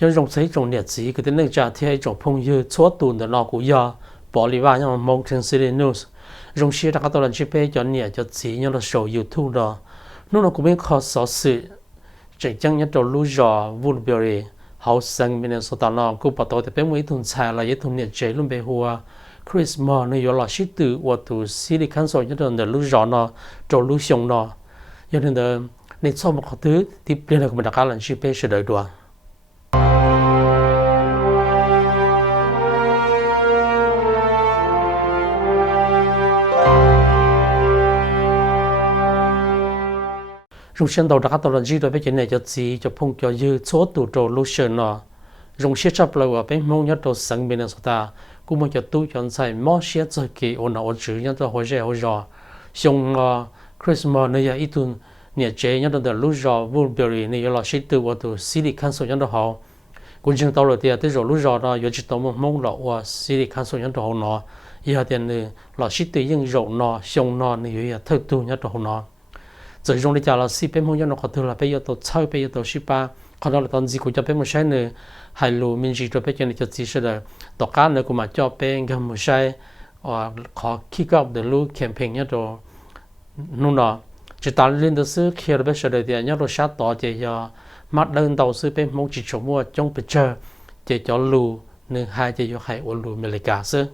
cho rong thấy trong nhiệt sĩ cái tên này trả theo trong phong như chúa tuần để nó cũng do bỏ đi vào nhưng mà Mountain City News rong xí đã có tàu lần chip cho nhiệt cho sĩ nhưng là show YouTube đó nó cũng biết khó xử sự chạy chân nhất trong lũ giò Woodbury hậu sang Minnesota nó cũng bắt đầu từ bên mấy thùng xài là những thùng nhiệt chế luôn bề hùa Christmas nó là sĩ tử và từ City Council nhất là lũ giò nó trong lũ sông nó cho nên là nên sau một thứ thì bên này cũng đã có lần chip sẽ đợi đùa rong xuyên đầu đã tàu lần gì rồi bây giờ này cho gì cho phong cho dư số tụ trâu lưu sơn nọ rong xuyên chấp lời ở bên mông nhất đầu sang Minnesota cũng muốn cho tu chọn sai mót xuyên cho kỳ ôn ở chữ nhất cho hồi giờ xong Christmas này ít tuần nhiệt chế nhất là lưu giò Woodbury này là sĩ tử ở từ City Council nhất là họ cũng chừng tàu rồi thì tới rồi lưu giò đó giờ chỉ tàu mông là ở City Council nhất là họ nọ giờ thì là sĩ tử nhưng rộng nọ xong nọ này giờ thực tu nhất là họ nọ rồi trong lý do là si bên mông nhân nó có thứ là bây giờ tôi chơi bây giờ tôi ship ba còn đó là tận gì cũng cho bên một sai nữa hay lu mình chỉ cho bên cho này cho chỉ sẽ là tất cả nữa cũng mà cho bên cái một sai có Kickoff the lu campaign nhất rồiนู่นน่ะจะตอนเรียนตัวซื้อเขียนไปเฉยๆเนี่ยเราชัดต่อจะยามัดเดินตัวซื้อเป็นมงจิตชมัวจงไปเจอจะจ่อลูหนึ่งให้จะอยู่ให้อลูอเมริกาซื้อ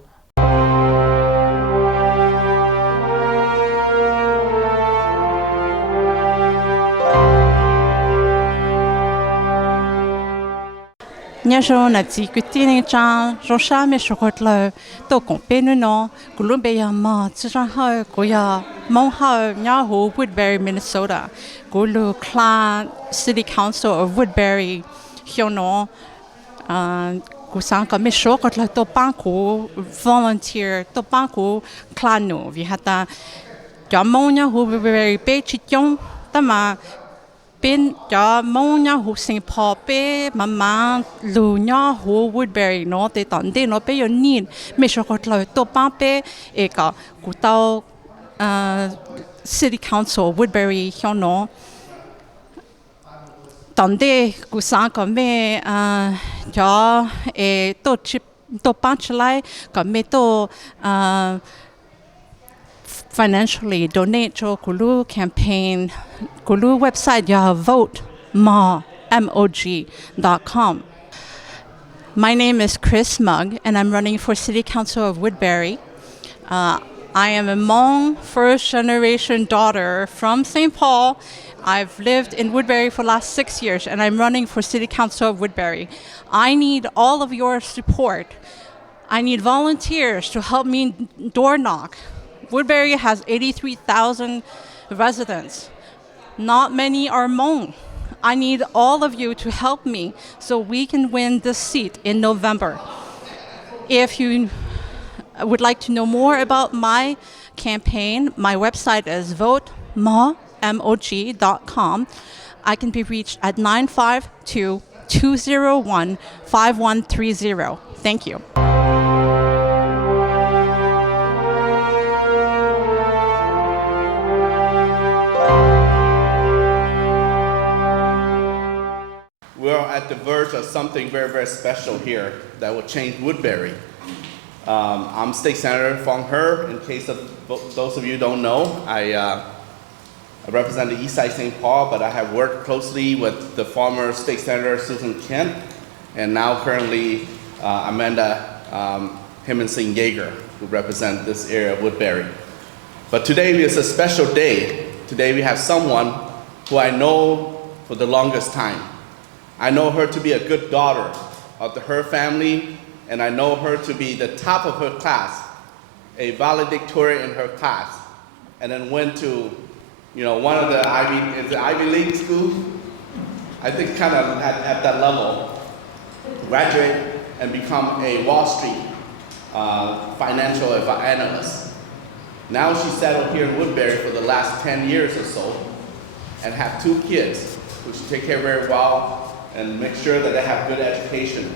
nhà số là chỉ cái tiền này trang rồi sao mà số còn lại tôi cũng bên nữa nó cũng luôn bây giờ mà chỉ ra hơi cũng giờ mong hơi nhà hồ Woodbury Minnesota cũng luôn clan City Council of Woodbury hiểu nó cũng sang cái mấy số còn lại tôi bán cũng volunteer tôi bán cũng clan nữa vì hata cho mong nhà hồ Woodbury bé chỉ trong但嘛bên cho mong nhau hồ sinh phò bé mà lù nhau hồ Woodbury nó để tận đây nó bé yon nhìn mấy số còn lại tôi bán bé cái cụ tàu City Council Woodbury hiểu nó tận đây cụ sáng có mấy cho tôi bán trở lại có mấy tôi financially donate to Kulu campaign, Kulu website ya vote mog.com. My name is Chris Mugg, and I'm running for City Council of Woodbury. I am a Hmong first-generation daughter from St. Paul. I've lived in Woodbury for the last 6 years, and I'm running for City Council of Woodbury. I need all of your support. I need volunteers to help me door knock. Woodbury has 83,000 residents. Not many are Hmong. I need all of you to help me so we can win this seat in November. If you would like to know more about my campaign, my website is votemog.com. I can be reached at 952-201-5130. Thank you. We're at the verge of something very, very special here that will change Woodbury. I'm State Senator Fong He. In case of those of you who don't know, I represent the East Side St. Paul, but I have worked closely with the former State Senator Susan Kent, and now currently Amanda Himmelson Yeager, who represent this area of Woodbury. But today is a special day. Today we have someone who I know for the longest time. I know her to be a good daughter of her family, and I know her to be the top of her class, a valedictorian in her class, and then went to, one of the Ivy League school? I think kind of at that level, graduate and become a Wall Street financial analyst. Now she's settled here in Woodbury for the last 10 years or so, and have 2 kids, who she take care of very well, and make sure that they have good education,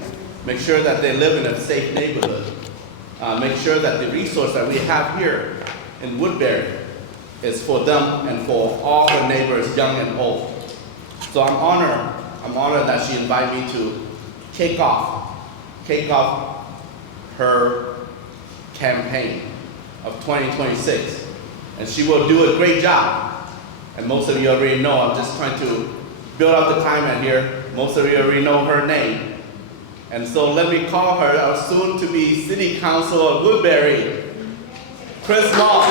make sure that they live in a safe neighborhood, make sure that the resource that we have here in Woodbury is for them and for all her neighbors, young and old. So I'm honored that she invited me to kick off her campaign of 2026. And she will do a great job. And most of you already know, I'm just trying to build up the time here. Most of you already know her name. And so let me call her our soon-to-be City Council of Woodbury, Chris Moss.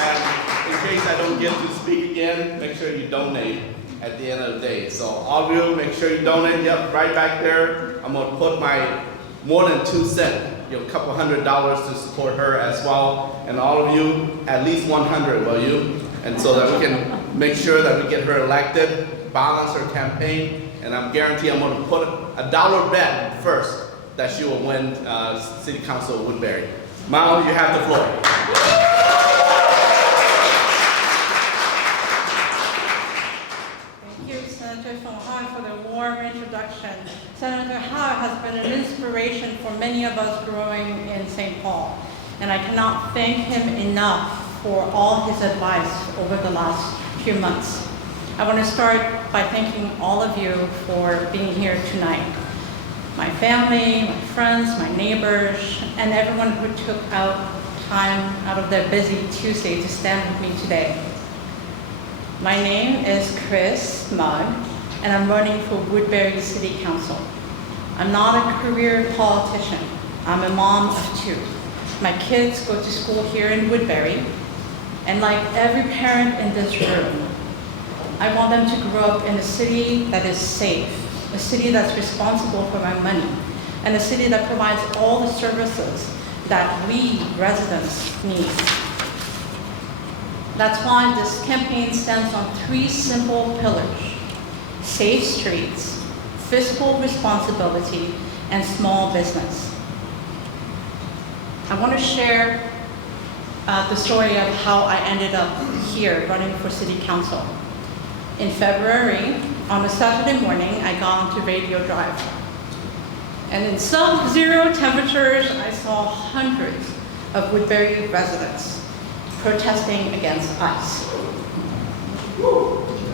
And in case I don't get to speak again, make sure you donate at the end of the day. So all of you, make sure you donate. Yep, right back there. I'm gonna put my more than 2 cents, a couple $100 to support her as well. And all of you, at least 100, will you? And so that we can make sure that we get her elected, balance her campaign, and I'm guarantee I'm gonna put a dollar bet first that she will win City Council of Woodbury. Mao, you have the floor. Thank you, Senator Song Han, for the warm introduction. Senator Ha has been an inspiration for many of us growing in St. Paul, and I cannot thank him enough for all his advice over the last few months. I want to start by thanking all of you for being here tonight. My family, my friends, my neighbors, and everyone who took out time out of their busy Tuesday to stand with me today. My name is Chris Mudd, and I'm running for Woodbury City Council. I'm not a career politician. I'm a mom of 2. My kids go to school here in Woodbury, and like every parent in this room, I want them to grow up in a city that is safe, a city that's responsible for my money, and a city that provides all the services that we residents need. That's why this campaign stands on 3 simple pillars: safe streets, fiscal responsibility, and small business. I want to share the story of how I ended up here running for City Council. In February, on a Saturday morning, I got onto Radio Drive. And in sub-zero temperatures, I saw hundreds of Woodbury residents protesting against ice.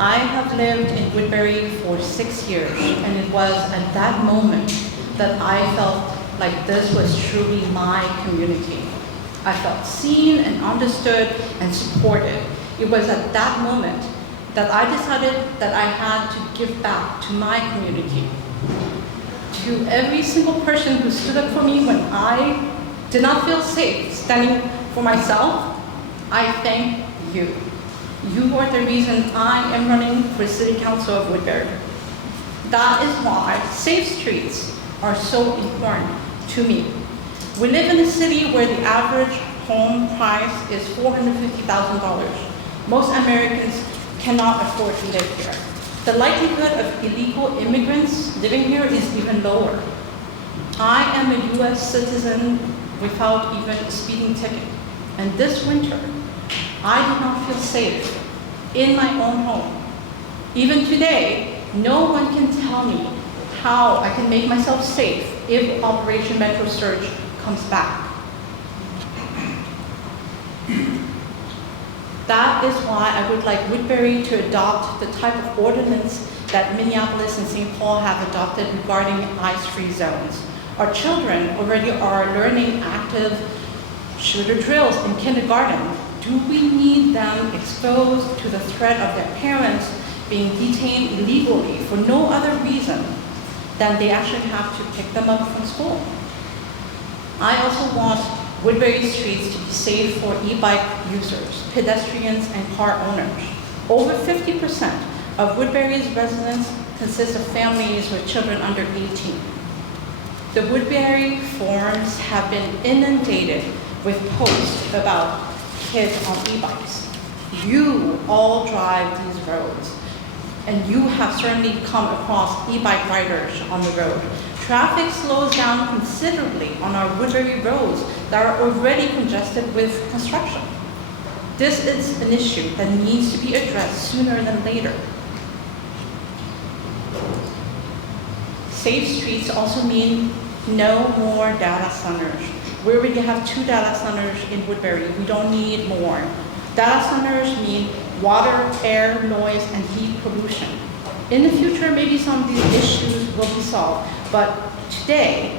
I have lived in Woodbury for 6 years, and it was at that moment that I felt like this was truly my community. I felt seen and understood and supported. It was at that moment that I decided that I had to give back to my community. To every single person who stood up for me when I did not feel safe standing for myself, I thank you. You are the reason I am running for City Council of Woodbury. That is why safe streets are so important to me. We live in a city where the average home price is $450,000. Most Americans cannot afford to live here. The likelihood of illegal immigrants living here is even lower. I am a US citizen without even a speeding ticket. And this winter, I did not feel safe in my own home. Even today, no one can tell me how I can make myself safe if Operation Metro Surge comes back. That is why I would like Woodbury to adopt the type of ordinance that Minneapolis and St. Paul have adopted regarding ice-free zones. Our children already are learning active shooter drills in kindergarten. Do we need them exposed to the threat of their parents being detained illegally for no other reason than they actually have to pick them up from school? I also want Woodbury streets to be safe for e-bike users, pedestrians, and car owners. Over 50% of Woodbury's residents consist of families with children under 18. The Woodbury forums have been inundated with posts about kids on e-bikes. You all drive these roads, and you have certainly come across e-bike riders on the road. Traffic slows down considerably on our Woodbury roads that are already congested with construction. This is an issue that needs to be addressed sooner than later. Safe streets also mean no more data centers. We already have 2 data centers in Woodbury. We don't need more. Data centers mean water, air, noise, and heat pollution. In the future, maybe some of these issues will be solved, but today,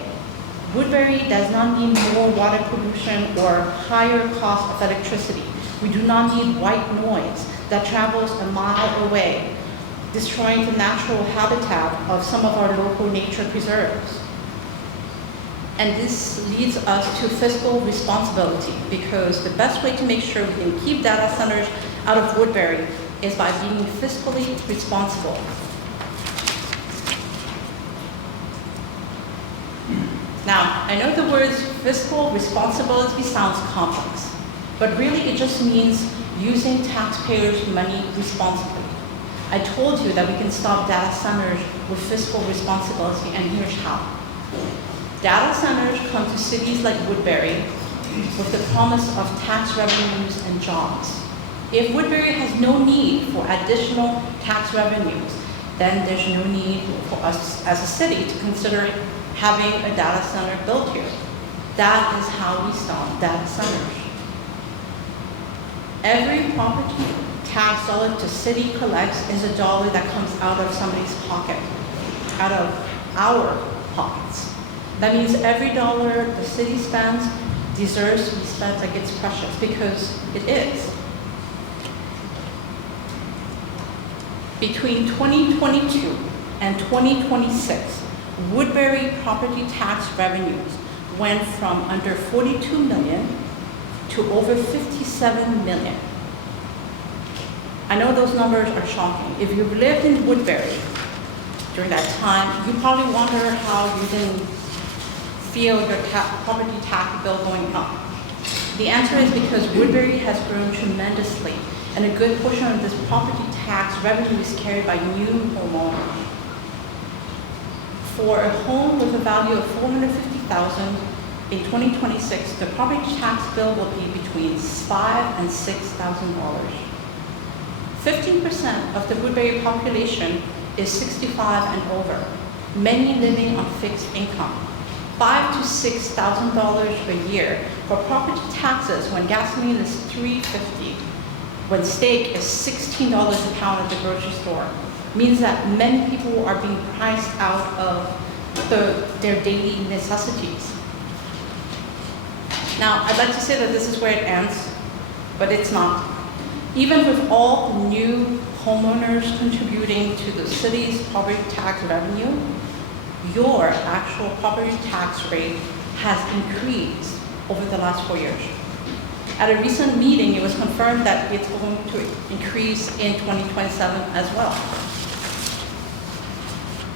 Woodbury does not need more water pollution or higher cost of electricity. We do not need white noise that travels a mile away, destroying the natural habitat of some of our local nature preserves. And this leads us to fiscal responsibility, because the best way to make sure we can keep data centers out of Woodbury is by being fiscally responsible. Now, I know the words fiscal responsibility sounds complex, but really it just means using taxpayers' money responsibly. I told you that we can stop data centers with fiscal responsibility, and here's how. Data centers come to cities like Woodbury with the promise of tax revenues and jobs. If Woodbury has no need for additional tax revenues, then there's no need for us as a city to consider having a data center built here. That is how we stop data centers. Every property tax dollar the city collects is a dollar that comes out of somebody's pocket, out of our pockets. That means every dollar the city spends deserves to be spent like it's precious, because it is. Between 2022 and 2026, Woodbury property tax revenues went from under 42 million to over 57 million. I know those numbers are shocking. If you've lived in Woodbury during that time, you probably wonder how you didn't feel your property tax bill going up. The answer is because Woodbury has grown tremendously, and a good portion of this property tax revenue is carried by new homeowners. For a home with a value of $450,000 in 2026, the property tax bill will be between $5,000 and $6,000. 15% of the Woodbury population is 65 and over, many living on fixed income. $5,000 to $6,000 a year for property taxes when gasoline is $3.50, when steak is $16 a pound at the grocery store, means that many people are being priced out of their daily necessities. Now, I'd like to say that this is where it ends, but it's not. Even with all new homeowners contributing to the city's property tax revenue, your actual property tax rate has increased over the last 4 years. At a recent meeting, it was confirmed that it's going to increase in 2027 as well.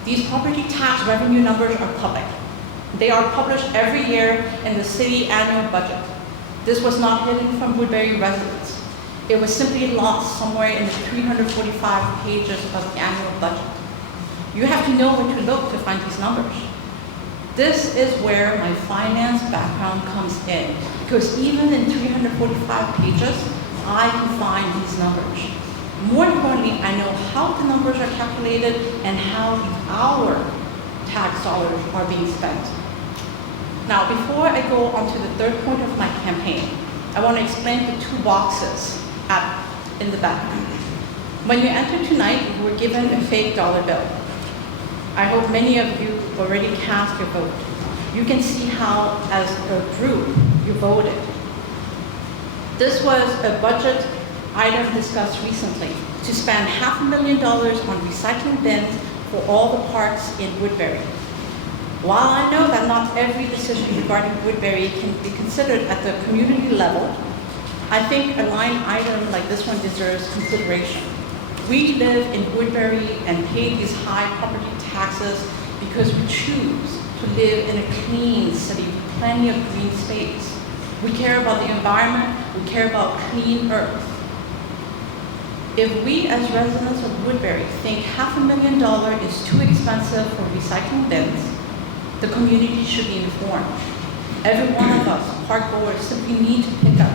These property tax revenue numbers are public. They are published every year in the city annual budget. This was not hidden from Woodbury residents. It was simply lost somewhere in the 345 pages of the annual budget. You have to know where to look to find these numbers. This is where my finance background comes in, because even in 345 pages, I can find these numbers. More importantly, I know how the numbers are calculated and how our tax dollars are being spent. Now, before I go on to the third point of my campaign, I want to explain the two boxes in the back. When you enter tonight, you were given a fake dollar bill. I hope many of you already cast your vote. You can see how, as a group, you voted. This was a budget item discussed recently to spend $500,000 on recycling bins for all the parks in Woodbury. While I know that not every decision regarding Woodbury can be considered at the community level, I think a line item like this one deserves consideration. We live in Woodbury and pay these high property taxes because we choose to live in a clean city with plenty of green space. We care about the environment, we care about clean earth. If we as residents of Woodbury think $500,000 is too expensive for recycling bins, the community should be informed. Every one of us, park goers, simply need to pick up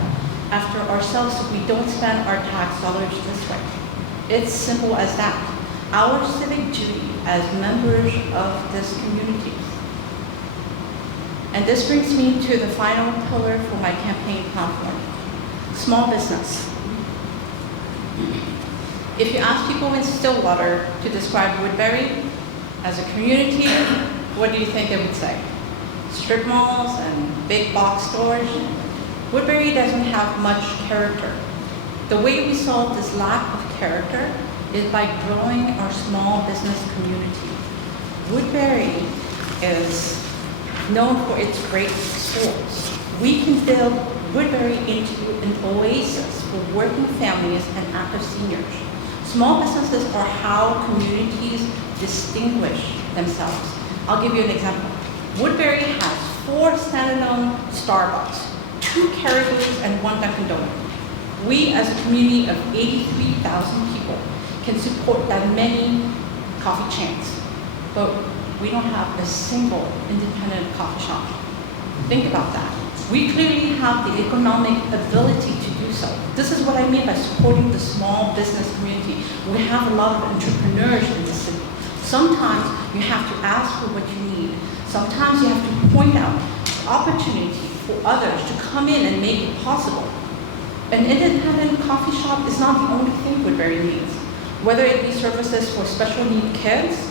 after ourselves so we don't spend our tax dollars this way. It's simple as that. Our civic duty as members of this community. And this brings me to the final pillar for my campaign platform, small business. If you ask people in Stillwater to describe Woodbury as a community, what do you think they would say? Strip malls and big box stores? Woodbury doesn't have much character. The way we solve this lack of character is by growing our small business community. Woodbury is known for its great schools. We can build Woodbury into an oasis for working families and active seniors. Small businesses are how communities distinguish themselves. I'll give you an example. Woodbury has 4 standalone Starbucks, 2 Caribou's, and 1 Dunkin' Donuts. We, as a community of 83,000 people, can support that many coffee chains, but we don't have a single independent coffee shop. Think about that. We clearly have the economic ability to do so. This is what I mean by supporting the small business community. We have a lot of entrepreneurs in the city. Sometimes you have to ask for what you need. Sometimes you have to point out opportunity for others to come in and make it possible. An independent coffee shop is not the only thing Woodbury needs. Whether it be services for special need kids,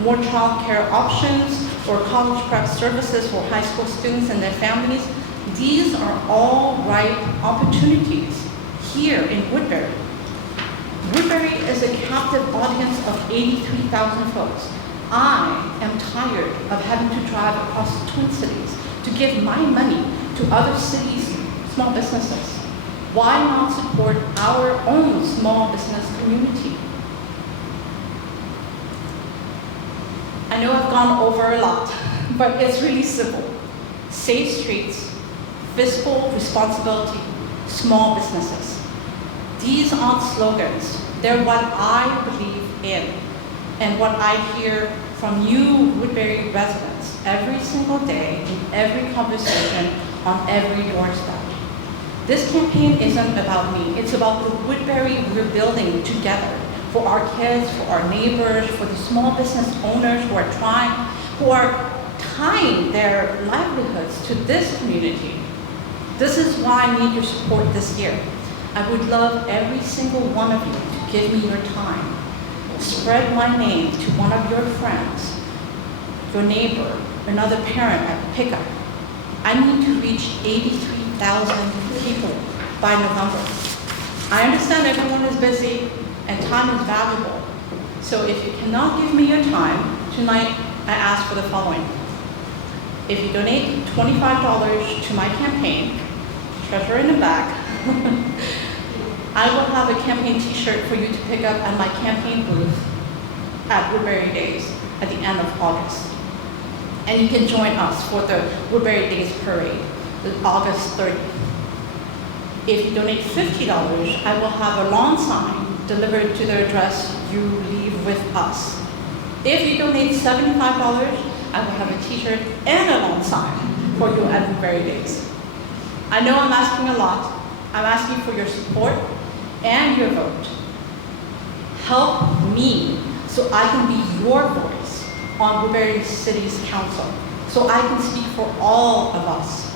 more child care options, or college prep services for high school students and their families, these are all ripe opportunities here in Woodbury. Woodbury is a captive audience of 83,000 folks. I am tired of having to drive across the Twin Cities to give my money to other cities' small businesses. Why not support our own small business community? I know I've gone over a lot, but it's really simple. Safe streets, fiscal responsibility, small businesses. These aren't slogans. They're what I believe in and what I hear from you Woodbury residents every single day in every conversation on every doorstep. This campaign isn't about me. It's about the Woodbury we're building together for our kids, for our neighbors, for the small business owners who are tying their livelihoods to this community. This is why I need your support this year. I would love every single one of you to give me your time. Spread my name to one of your friends, your neighbor, another parent at pickup. I need to reach 83,000 people by November. I understand everyone is busy and time is valuable. So if you cannot give me your time, tonight I ask for the following. If you donate $25 to my campaign, treasure in the back, I will have a campaign t-shirt for you to pick up at my campaign booth at Woodbury Days at the end of August. And you can join us for the Woodbury Days Parade, August 30th. If you donate $50, I will have a lawn sign delivered to the address you leave with us. If you donate $75, I will have a t-shirt and a lawn sign for you at Woodbury Days. I know I'm asking a lot. I'm asking for your support and your vote. Help me so I can be your voice on Woodbury City's Council, so I can speak for all of us.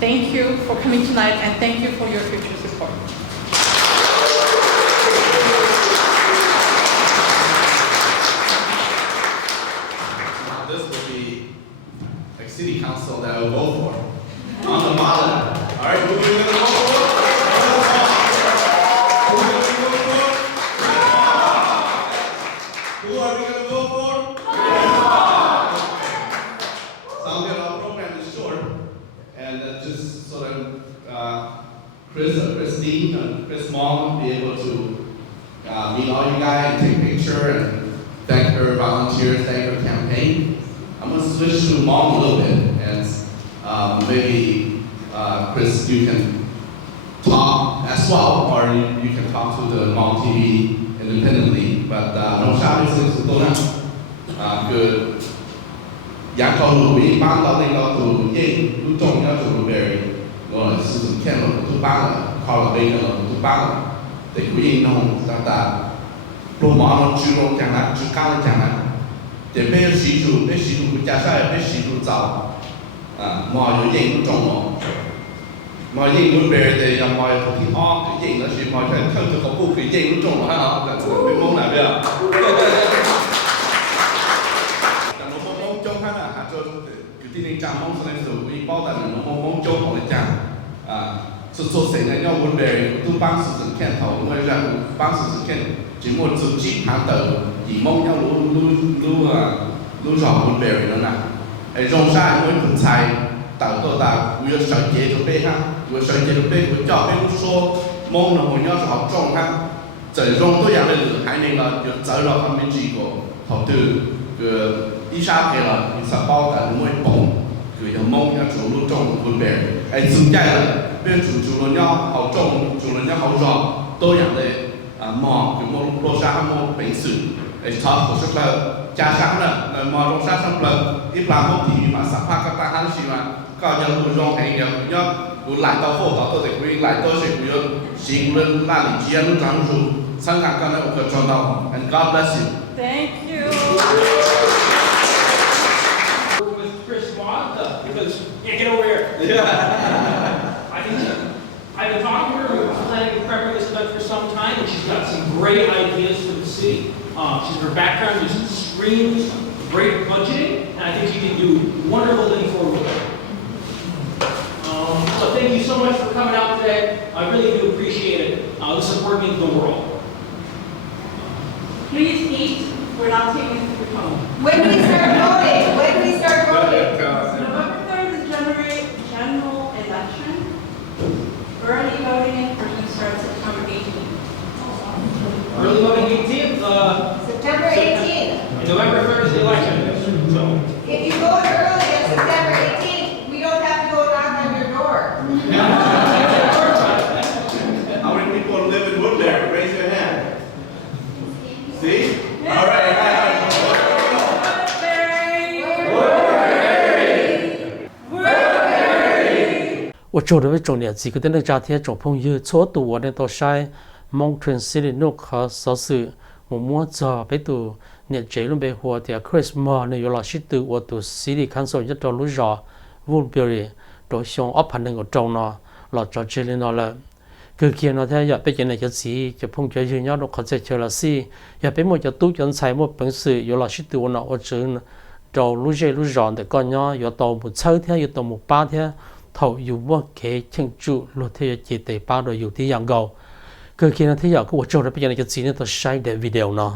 Thank you for coming tonight, and thank you for your future support. Now this will be a city council that I will vote for. On the ballot. All right, who are we going to vote for? Who are we going to vote for? Sounds good. Our program is short, and just so that Christine and Chris Mom will be able to meet all you guys and take a picture and thank her volunteers, thank her campaign. I'm going to switch to Mom a little bit, and maybe Chris, you can talk as well, or you can talk to the Mom TV independently. But no sao đi sự tôi nè, cứ giá cao lũ bị bán到那个都也都重要是Woodbury，我是看了都bán了，靠了杯了都bán了，แต่กูเองน้องแต่โปรโมทเราจุดลงจังนะจุดก้าวจังนะแต่เป้สีจุกูจะใช้เป้สีจุเจ้าหมออยู่เองก็จงหมอ mọi gì Woodbury thì là mọi thì ho cái gì nó chỉ mọi cái thân thực có cái gì nó trông nó hả là cái mông nào bây giờ cái nó mông trông ha là hạt cho cái tin nên chạm mông cho nên rồi cái bao tải nó mông trông của nó chạm số sinh này nhau Woodbury tôi bang sử dụng khen thầu người là bang sử dụng khen chỉ một số chi hàng tờ chỉ mong nhau lu rõ Woodbury nó nè ai rong ra mỗi phần sai tạo tôi ta vừa sở chế được bê ha vừa sở chế được bê vừa cho bê lúc số mong là hồi nhớ học trong ha trời rong tôi dạng lên hai nên là được trở lại phần bên chỉ của học từ cái đi xa kia là đi xa bao tại mỗi bóng cái giờ mong nhớ chủ lúc trong Woodbury ai dừng chạy là bên chủ là nhau học trong chủ là nhau học rõ tôi dạng lên mò cái mong lúc xa mong bệnh sự ai thọ của sức là cha sáng là mò trong sát xong là ít làm mong thì mà sắp phát các ta hắn gì mà có nhân của rong hay nhớ nhớ của lại tao phô tao tôi thì lại tôi sẽ của xin lên là lý trí anh trắng rồi sang cả cái này cũng cho tao and God bless you. Thank you. With Chris Wanda because get over here. I think I've been talking to her. We've been planning and preparing this event for some time, and she's got some great ideas for the city. Her background just screams great budgeting, and I think she can do wonderful things for Woodbury. So thank you so much for coming out today. I really do appreciate it. The support means the world. Please eat. We're not taking food home. When do we start voting? When do we start voting? November 3rd is general election. Early voting in person starts September 18th. Early voting 18th. September 18th. And November 3rd is the election. So. If you vote early on September 18th, we don't have to go knock on your door. How many people live in Woodbury? Raise your hand. See? All right.我做的为重点几个的那家庭做朋友，错度我的到晒 Mountain City 那个小事，我摸着被都你这轮被火的 Christmas 呢有老师都我都 City Council 一到路上 Woodbury 都想安排那个招呢，老早这里那了。cứ kia nó theo giờ bây giờ này cho gì cho phong cho nhiều nhau nó có thể cho là gì giờ bây giờ tu chân sai một bản sự giờ là sĩ tu nó ở trên đầu lúc rọn để con nhau giờ tàu một sáu theo giờ tàu một ba theo thầu dù một cái chân trụ luật theo chỉ để ba rồi dù thì dạng gầu cứ kia nó theo giờ cái chỗ đó bây giờ này cho gì nó tôi sai để video nó